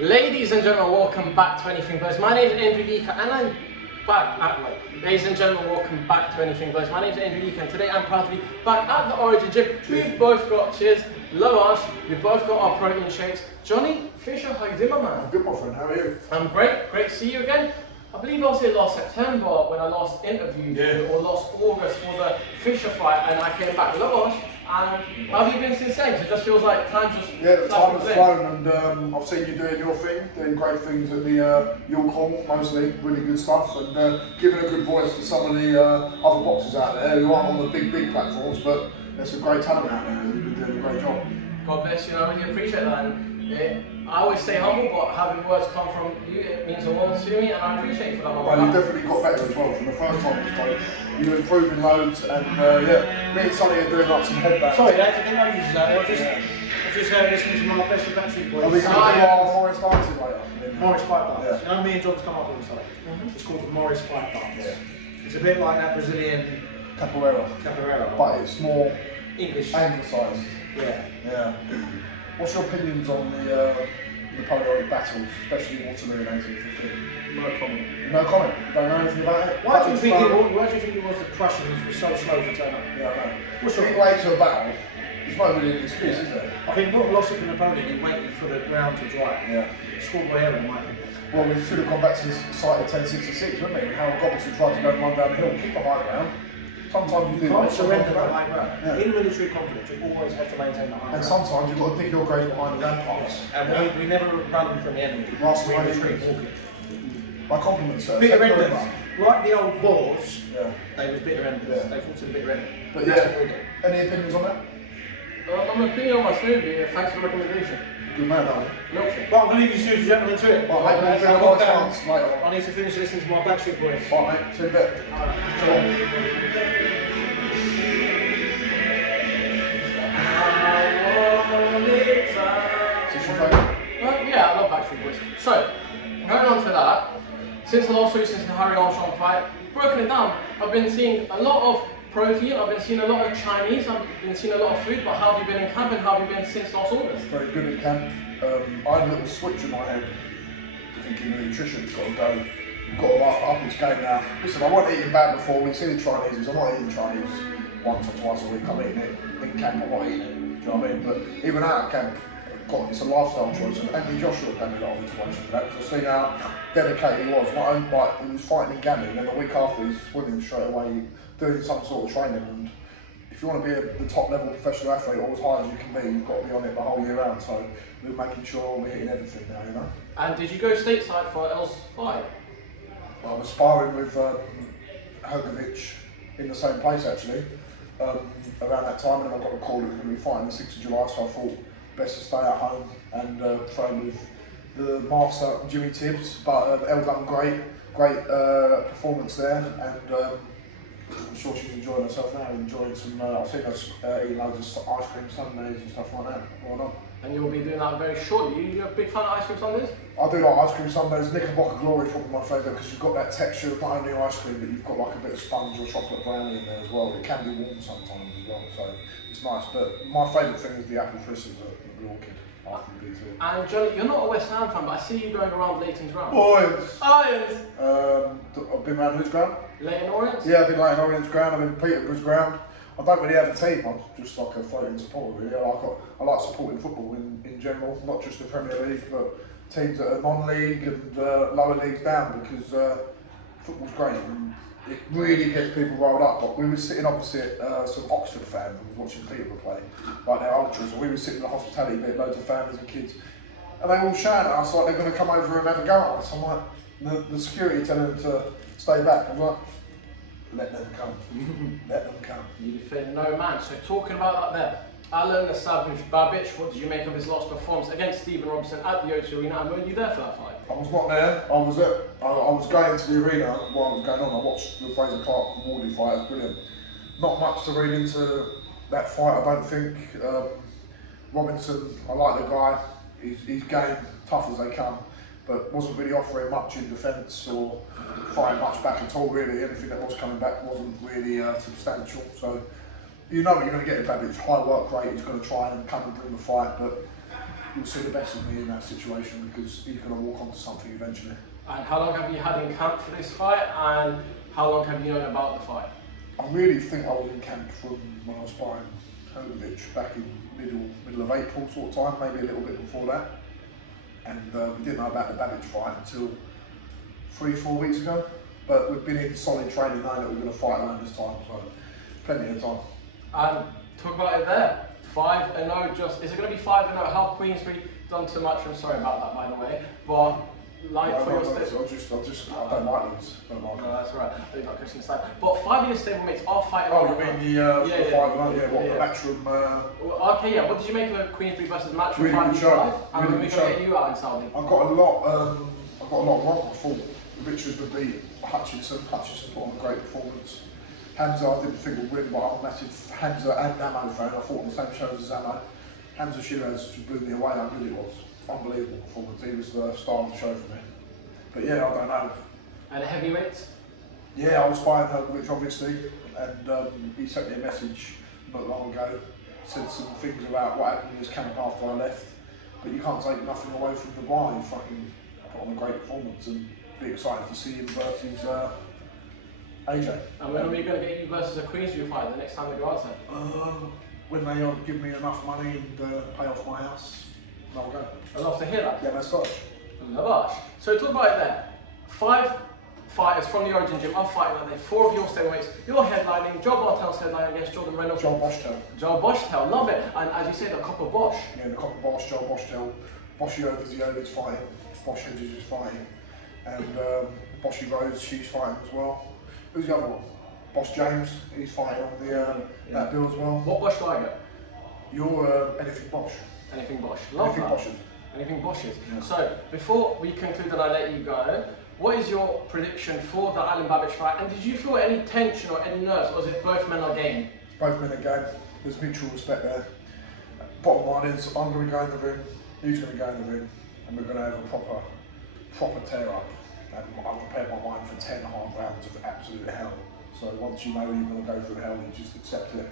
Ladies and gentlemen, welcome back to Anything Goes. My name is ENI-THING and I'm back at work. Ladies and gentlemen, welcome back to Anything Goes. My name is ENI-THING and today I'm proud to be back at the Origin Gym. We've both got, cheers, love us, we've both got our protein shakes. Johnny Fisher, how you doing, my man? I'm good, my friend, how are you? I'm great to see you again. I believe I was here last September when I last interviewed you, or last August for the Fisher fight, and I came back, love us. And how have you been since then? It just feels like time just... Yeah, the time has flown, and I've seen you doing your thing, doing great things at the York Hall, mostly, really good stuff, and giving a good voice to some of the other boxers out there who aren't on the big platforms, but there's some great talent out there, and you've been doing a great job. God bless you, and I really appreciate that. And I always stay humble, but having words come from you, it means the world to me, and I appreciate you for that. Well, you definitely got better as well from the first time we spoke. You were improving loads, and yeah, me and Sonny are doing like some headbands. Sorry, lads, I didn't know you today. I just listening to my best of Babic boys. Are we going to do our Morris Fighting later? Morris Fight Dance. Yeah. You know, me and John's come up with something. It's called the Morris Fight Dance. Yeah. It's a bit like that Brazilian capoeira, but it's more English, anglicised. Yeah. What's your opinions on the Napoleonic battles, especially Waterloo in 1815? No comment. No comment. You don't know anything about it? Why do you think it was the Prussians were so slow to turn up? Yeah, I know. What's your big way to a battle? There's no really excuse, is there? I think what lost it for Napoleon, he waited for the ground to dry. Yeah. Scored by Alen, might be. Well, we should have gone back to the site of 1066, wouldn't we? How Gobbleton tried to go and run down the hill, keep the high ground. Sometimes you do Can't surrender that high ground. Yeah. In military conflict, you always have to maintain the high ground. And sometimes you've got to dig your grave behind the ramparts. And we never run from the enemy. Last we night, retreat walking. My compliments, sir. Bitter enders. Like the old Boers, yeah. They was bitter enders. Yeah. They fought to the bitter end. But yeah, any opinions on that? My opinion on my smoothie, thanks for the recommendation. Good man, darling. Milkshake. But I'm going to leave you two gentlemen to it. Well, mate, we'll do a nice dance later on. I need to finish listening to my Backstreet Boys. Alright, mate, see you in a bit. Yeah, I love Backstreet Boys. So, going on to that, since the last week, since the Harry Armstrong fight, broken it down, I've been seeing a lot of protein, I've been seeing a lot of Chinese, I've been seeing a lot of food, but how have you been in camp and how have you been since last August? Very good in camp. I had a little switch in my head, thinking the nutrition's got to go. We've got to up its game now. Listen, I wasn't eating bad before, we see the Chinese, I'm not eating Chinese once or twice a week, I'm eating it in camp, I'm not eating it, do you know what I mean? But even out of camp, it's a lifestyle choice, and Anthony Joshua gave me a lot of inspiration for that, because I've seen how dedicated he was. Not only like, he was fighting in Ghana, and then the week after he's swimming straight away, doing some sort of training, and if you want to be the top level professional athlete, or as high as you can be, you've got to be on it the whole year round, so we're making sure we're hitting everything now, you know. And did you go stateside for El's fight? Well, I was sparring with Hogovic in the same place actually, around that time, and then I got the call that we were going to be fighting the 6th of July, so I thought best to stay at home and train with the master Jimmy Tibbs, but Elle done great performance there, and I'm sure she's enjoying herself now, enjoying some, I've seen her eating loads of ice cream sundaes and stuff like that. Well done. And you'll be doing that very shortly. You're a big fan of ice cream sundaes? I do like ice cream sundaes. Knickerbocker Glory is probably my favourite because you've got that texture of not only ice cream, but you've got like a bit of sponge or chocolate brownie in there as well. It can be warm sometimes as well, so it's nice. But my favourite thing is the apple fritters at the Orchid. And Johnny, you're not a West Ham fan, but I see you going around Leighton's ground. Irons! Irons! I've been around whose ground? Leighton Orient? Yeah, I've been Leighton Orient's ground, I've been Peterborough's ground. I don't really have a team, I'm just like a floating supporter really. I like supporting football in general, not just the Premier League, but teams that are non-league and lower leagues down, because football's great and it really gets people rolled up. But we were sitting opposite some Oxford fans and was watching Peterborough play, like their ultras, and we were sitting in the hospitality bit, loads of families and kids, and they all shouting at us like they're going to come over and have a go at us. I'm like, the security telling them to stay back. I'm like, let them come. Let them come. You fear no man. So talking about that there, Alen established Babic. What did you make of his last performance against Stephen Robinson at the O2 Arena? And were you there for that fight? I was not there. I was going to the arena while it was going on. I watched the Fraser Clark and Wardy fight. It was brilliant. Not much to read into that fight, I don't think. Robinson, I like the guy. He's game, tough as they come, but wasn't really offering much in defence or fighting much back at all really. Anything that was coming back wasn't really substantial. So you know what you're going to get in Babic. High work rate, he's going to try and come and bring the fight, but you'll see the best of me in that situation because you're going to walk onto something eventually. And how long have you had in camp for this fight, and how long have you known about the fight? I really think I was in camp from when I was sparring Babic back in middle of April sort of time, maybe a little bit before that. And we didn't know about the Babic fight until 3-4 weeks ago. But we've been in solid training knowing that we're going to fight around this time, so plenty of time. And talk about it there. 5-0, just is it going to be 5-0? How Queensbury done so much? I'm sorry about that, by the way. But like No, for no, your no, state. I don't like those. No, that's right. I think not Christian side. But 5 year stablemates are fighting. Oh, you mean the 5-0? The Matchroom? Okay, yeah. What did you make of Queensbury versus Matchroom? Really good show. And Really we're good going to show. get you out in Saudi. I got a lot wrong. I thought the Richards would beat Hutchinson. Hutchinson put on a great performance. Hamza, I didn't think would win, but I'm a massive Hamza and Namo fan. I fought on the same show as Zamo. Hamza Shiraz just blew me away. How good it was. Unbelievable performance. He was the star of the show for me. But yeah, I don't know. And heavyweights? Yeah, I was fighting Hergovich obviously, and he sent me a message not long ago. Said some things about what happened in his camp after I left. But you can't take nothing away from the guy. He fucking put on a great performance, and be excited to see him versus AJ. And when are we going to get you versus a Queensbury fight the next time they go out there? When they give me enough money and pay off my house, I'll go. I'd love to hear that. Yeah, that's right. Lavash. So talk about it there. 5 fighters from the Origin Gym are fighting out there. 4 of your stablemates. You're headlining. Joe Bartel's headlining against Jordan Reynolds. Joe Boschtel. Joe Boschtel, love it. And as you say, the Copper Bosch. Yeah, the Copper Bosch, Joe Boschtel. Boschy Ovizio's fighting. Bosch Hedges is fighting. And Boschy Rose, she's fighting as well. Who's the other one? Bosch James, he's fighting on the that bill as well. What Bosch do I get? You're anything Bosch. Anything Bosch. Love Anything that. Bosch's. Anything Bosch's. Yeah. So, before we conclude and I let you go, what is your prediction for the Alen Babic fight? And did you feel any tension or any nerves, or is it both men are game? Both men are game. There's mutual respect there. Bottom line is, I'm going to go in the ring, he's going to go in the ring, and we're going to have a proper tear up. And I've prepared my mind for 10 hard rounds of absolute hell. So once you know you're going to go through hell, you just accept it,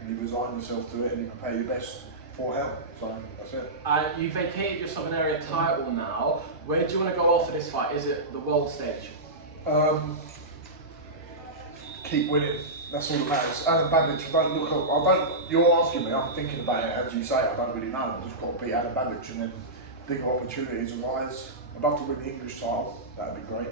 and you resign yourself to it, and you prepare your best for hell. So that's it. And you vacated your Southern Area title now. Where do you want to go after this fight? Is it the world stage? Keep winning. That's all that matters. Alen Babic, you're asking me, I'm thinking about it, as you say, I don't really know. I've just got to beat Alen Babic and then bigger opportunities arise. I'd love to win the English title, that'd be great.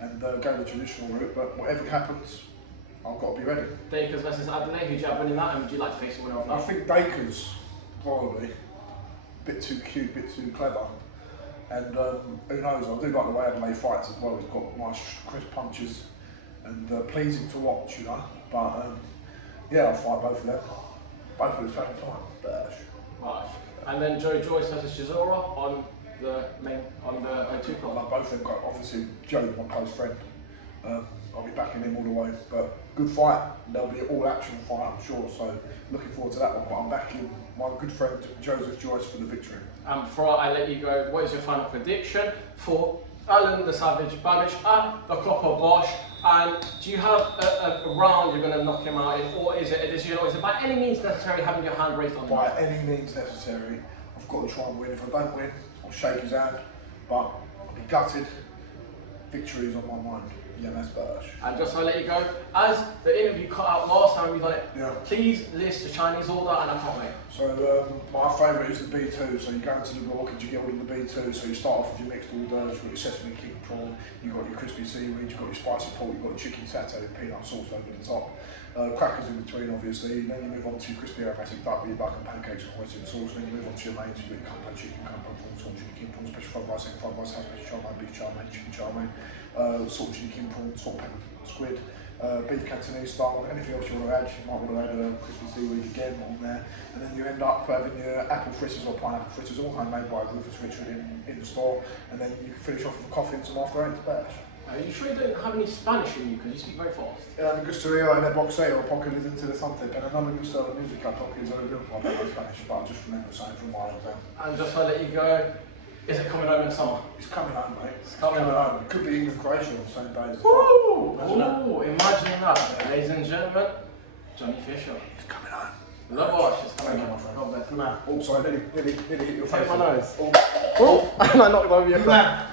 And go the traditional route, but whatever happens, I've got to be ready. Dacres versus Adelaide, who do you have winning that, and would you like to face a winner of I that? think Dacres, probably, a bit too cute, a bit too clever. And who knows, I do like the way Adelaide fights as well. He's got nice crisp punches and pleasing to watch, you know. But yeah, I'll fight both of them, both at the same time. Bash. Right. And then Joe Joyce versus Chisora on the O2 club. Like both of them, obviously Joe's my close friend. I'll be backing him all the way. But good fight. There'll be an all-action fight, I'm sure. So looking forward to that one. But I'm backing my good friend Joseph Joyce for the victory. And before I let you go, what is your final prediction for Alen the Savage Babic and the Copper Bosch? And do you have a round you're going to knock him out in, or is it a decision, or is it by any means necessary having your hand raised on By any means necessary, I've got to try and win. If I don't win, I'll shake his hand. But I'll be gutted. Victory is on my mind. Yeah, that's Bash. And just so I let you go, as the interview cut out last time we've done it, Yeah. please list the Chinese order and I can't wait. So my favourite is the B2. So you go into the Rock and you get all of the B2. So you start off with your mixed orders, you've got your sesame king prawn, you've got your crispy seaweed, you've got your spicy pork, you've got your chicken satay with peanut sauce over the top. Crackers in between, obviously. Then you move on to your crispy aromatic duck with your bacon pancakes and hoisin sauce. Then you move on to your mains, you've got your kung chicken, kung pao prawn, salt chili king prawn, special fried rice, egg fried rice, house special chow mein, beef chow mein, chicken chow mein, salt chili king prawn, salt pepper squid, beef Cantonese style, anything else you want to add, you might want to add a crispy seaweed again on there, and then you end up having your apple fritters or pineapple fritters, all homemade by Rufus Richard in the store, and then you can finish off with a coffee and some after eight bash. Are you sure you don't have any Spanish in you, because you speak very fast? Me gustaría en el boxeo porque listen to the something, pero no me gusta la música porque es algo I don't know Spanish, but I just remember saying from while I was there. And just to let you go, is it coming home in summer? It's coming home, mate. It's coming home. It could be England Croatia on the same day as Woo! Imagine that. Ooh, imagine that. Ladies and gentlemen, Johnny Fisher. It's coming home. Love washes. Thank you, my friend. God bless. Good man. Also, nearly hit your face. Take my nose. Oh. Oh, and I knocked over your Good man.